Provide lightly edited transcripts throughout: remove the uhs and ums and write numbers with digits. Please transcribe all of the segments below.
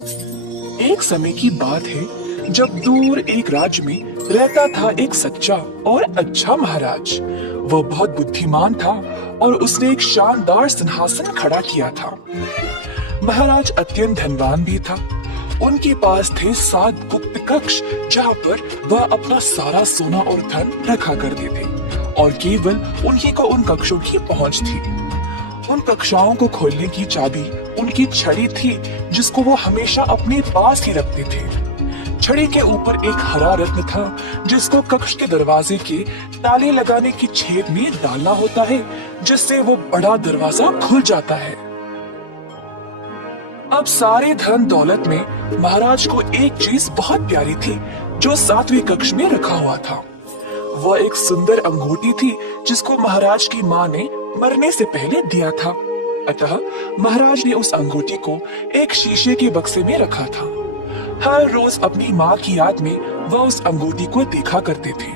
एक समय की बात है जब दूर एक राज्य में रहता था एक सच्चा और अच्छा महाराज। वह बहुत बुद्धिमान था और उसने एक शानदार सिंहासन खड़ा किया था। महाराज अत्यंत धनवान भी था। उनके पास थे 7 गुप्त कक्ष जहाँ पर वह अपना सारा सोना और धन रखा करते थे और केवल उन्हीं को उन कक्षों की पहुंच थी। उन कक्षाओं को खोलने की चाबी उनकी छड़ी थी जिसको वो हमेशा अपने पास ही रखते थे। छड़ी के ऊपर एक हरा रत्न था जिसको कक्ष के दरवाजे के ताले लगाने की छेद में डालना होता है, जिससे वो बड़ा दरवाजा खुल जाता है। अब सारे धन दौलत में महाराज को एक चीज बहुत प्यारी थी जो 7वें कक्ष में रखा हुआ था। वह एक सुंदर अंगूठी थी जिसको महाराज की माँ ने मरने से पहले दिया था। अतः महाराज ने उस अंगूठी को एक शीशे के बक्से में रखा था। हर रोज अपनी माँ की याद में वह उस अंगूठी को देखा करते थे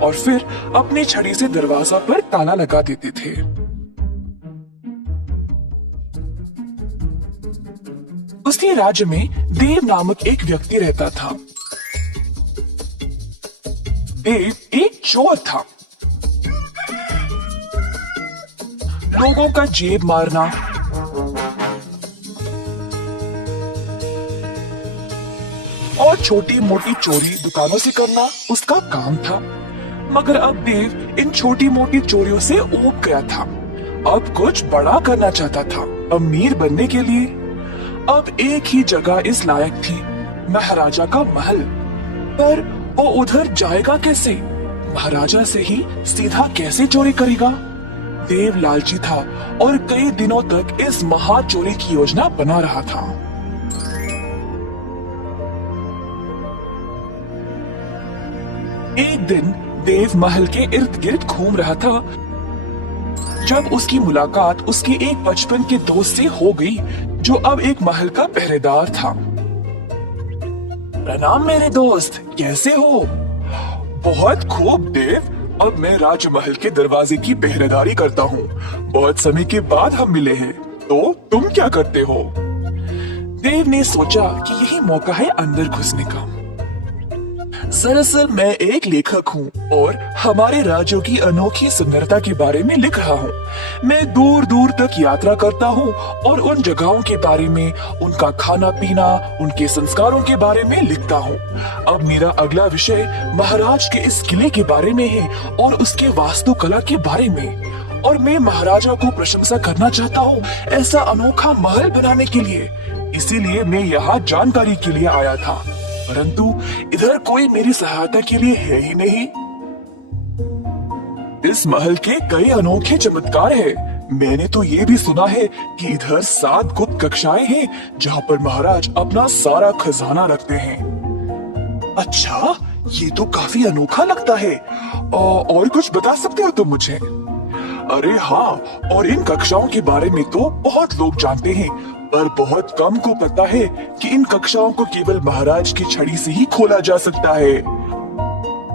और फिर अपनी छड़ी से दरवाजा पर ताला लगा देते थे। उसी राज्य में देव नामक एक व्यक्ति रहता था। देव एक चोर था। लोगों का जेब मारना, और छोटी मोटी चोरी दुकानों से करना उसका काम था। मगर अब देव इन छोटी मोटी चोरियों से ऊब गया था। अब कुछ बड़ा करना चाहता था, अमीर बनने के लिए। अब एक ही जगह इस लायक थी, महाराजा का महल। पर वो उधर जाएगा कैसे? महाराजा से ही सीधा कैसे चोरी करेगा? देव लालची था और कई दिनों तक इस महा चोरी की योजना बना रहा था। एक दिन देव महल के इर्द गिर्द घूम रहा था जब उसकी मुलाकात उसके एक बचपन के दोस्त से हो गई जो अब एक महल का पहरेदार था। प्रणाम मेरे दोस्त, कैसे हो? बहुत खूब देव, अब मैं राजमहल के दरवाजे की पहरेदारी करता हूँ। बहुत समय के बाद हम मिले हैं, तो तुम क्या करते हो? देव ने सोचा कि यही मौका है अंदर घुसने का। दरअसल मैं एक लेखक हूँ और हमारे राज्यों की अनोखी सुंदरता के बारे में लिख रहा हूँ। मैं दूर दूर तक यात्रा करता हूँ और उन जगहों के बारे में, उनका खाना पीना, उनके संस्कारों के बारे में लिखता हूँ। अब मेरा अगला विषय महाराज के इस किले के बारे में है और उसके वास्तुकला के बारे में। और मैं महाराजा को प्रशंसा करना चाहता हूँ ऐसा अनोखा महल बनाने के लिए। इसीलिए मैं यहाँ जानकारी के लिए आया था, परंतु इधर कोई मेरी सहायता के लिए है ही नहीं। इस महल के कई अनोखे चमत्कार हैं। मैंने तो ये भी सुना है कि इधर 7 गुप्त कक्षाएं हैं जहाँ पर महाराज अपना सारा खजाना रखते हैं। अच्छा, ये तो काफी अनोखा लगता है। और कुछ बता सकते हो तुम मुझे? अरे हाँ, और इन कक्षाओं के बारे में तो बहुत लोग जानते हैं, पर बहुत कम को पता है कि इन कक्षाओं को केवल महाराज की छड़ी से ही खोला जा सकता है।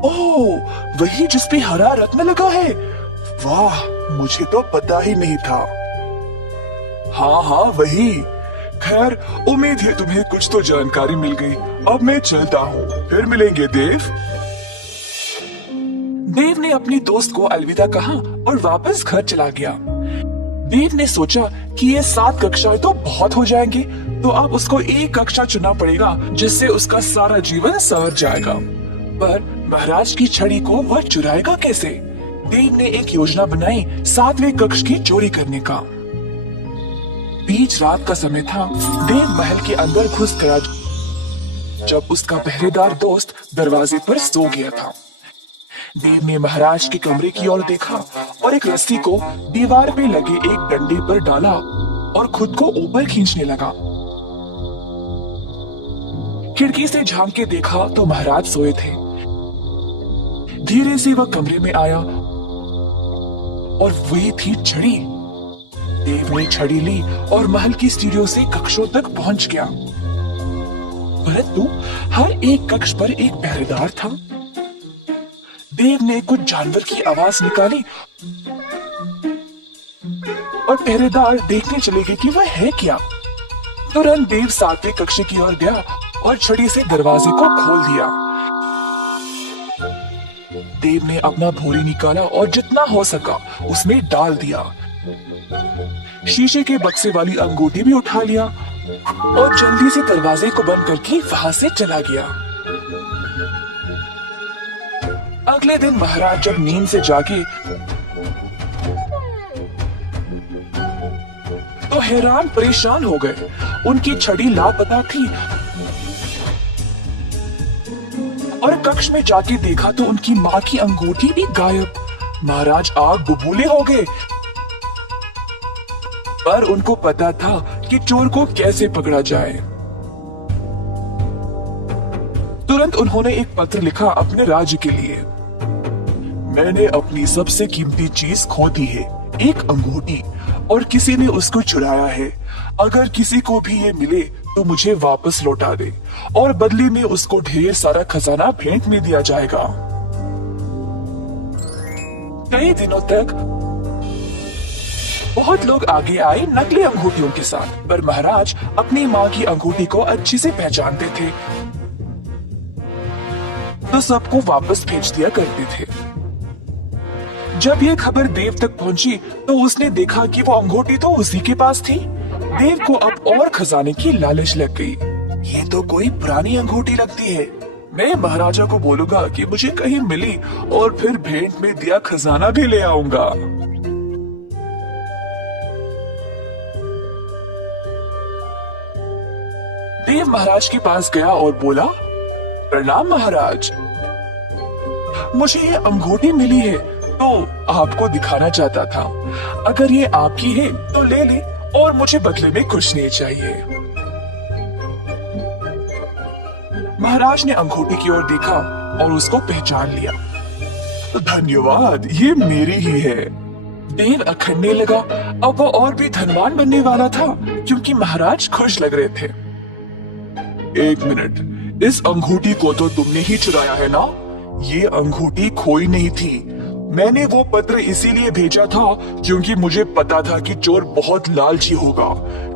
ओह, वही जिसपे हरा रत्न लगा है। वाह, मुझे तो पता ही नहीं था। हाँ हाँ, वही। खैर, उम्मीद है तुम्हें कुछ तो जानकारी मिल गई। अब मैं चलता हूँ, फिर मिलेंगे देव। देव ने अपनी दोस्त को अलविदा कहा और वापस घर चला गया। देव ने सोचा कि ये 7 कक्षाएं तो बहुत हो जाएंगे, तो अब उसको एक कक्षा चुनना पड़ेगा जिससे उसका सारा जीवन सवर जाएगा। पर महाराज की छड़ी को वह चुराएगा कैसे? देव ने एक योजना बनाई 7वें कक्ष की चोरी करने का। बीच रात का समय था। देव महल के अंदर घुस गया जब उसका पहरेदार दोस्त दरवाजे पर सो गया था। देव ने महाराज के कमरे की ओर देखा और एक रस्सी को दीवार पे लगे एक डंडे पर डाला और खुद को ऊपर खींचने लगा। खिड़की से झांक के देखा तो महाराज सोए थे। धीरे से वह कमरे में आया और वही थी छड़ी। देव ने छड़ी ली और महल की सीढ़ियों से कक्षों तक पहुंच गया, परंतु हर एक कक्ष पर एक पहरेदार था। देव ने कुछ जानवर की आवाज निकाली और पहरेदार देखने चले गए कि वह है क्या। तुरंत देव 7वीं कक्षा की ओर गया और छड़ी से दरवाजे को खोल दिया। देव ने अपना भोरी निकाला और जितना हो सका उसमें डाल दिया। शीशे के बक्से वाली अंगूठी भी उठा लिया और जल्दी से दरवाजे को बंद करके वहां से चला गया। अगले दिन महाराज जब नींद से जागे तो हैरान परेशान हो गए। उनकी छड़ी लापता थी और कक्ष में जाके देखा तो उनकी माँ की अंगूठी भी गायब। महाराज आग बबूले हो गए, पर उनको पता था कि चोर को कैसे पकड़ा जाए। तुरंत उन्होंने एक पत्र लिखा अपने राज्य के लिए। मैंने अपनी सबसे कीमती चीज खो दी है, एक अंगूठी, और किसी ने उसको चुराया है। अगर किसी को भी ये मिले तो मुझे वापस लौटा दे और बदले में उसको ढेर सारा खजाना भेंट में दिया जाएगा। कई दिनों तक बहुत लोग आगे आए नकली अंगूठियों के साथ, पर महाराज अपनी माँ की अंगूठी को अच्छे से पहचानते थे तो सबको वापस भेज दिया करते थे। जब ये खबर देव तक पहुंची तो उसने देखा कि वो अंगूठी तो उसी के पास थी। देव को अब और खजाने की लालच लग गई। ये तो कोई पुरानी अंगूठी लगती है। मैं महाराजा को बोलूंगा कि मुझे कहीं मिली और फिर भेंट में दिया खजाना भी ले आऊंगा। देव महाराज के पास गया और बोला, प्रणाम महाराज, मुझे ये अंगूठी मिली है तो आपको दिखाना चाहता था। अगर ये आपकी है तो ले ले और मुझे बदले में कुछ नहीं चाहिए। महाराज ने अंगूठी की ओर देखा और उसको पहचान लिया। धन्यवाद, ये मेरी ही है। देव अखड़ने लगा। अब वो और भी धनवान बनने वाला था क्योंकि महाराज खुश लग रहे थे। एक मिनट, इस अंगूठी को तो तुमने ही चुराया है ना? ये अंगूठी खोई नहीं थी। मैंने वो पत्र इसीलिए भेजा था क्योंकि मुझे पता था कि चोर बहुत लालची होगा।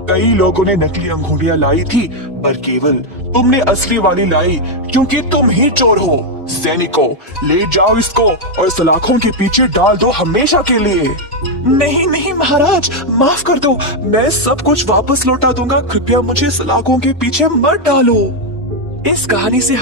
कई लोगों ने नकली अंगूठियां लाई थी, पर केवल तुमने असली वाली लाई क्योंकि तुम ही चोर हो। सैनिकों, ले जाओ इसको और सलाखों के पीछे डाल दो हमेशा के लिए। नहीं नहीं महाराज, माफ कर दो, मैं सब कुछ वापस लौटा दूंगा। कृपया मुझे सलाखों के पीछे मत डालो। इस कहानी से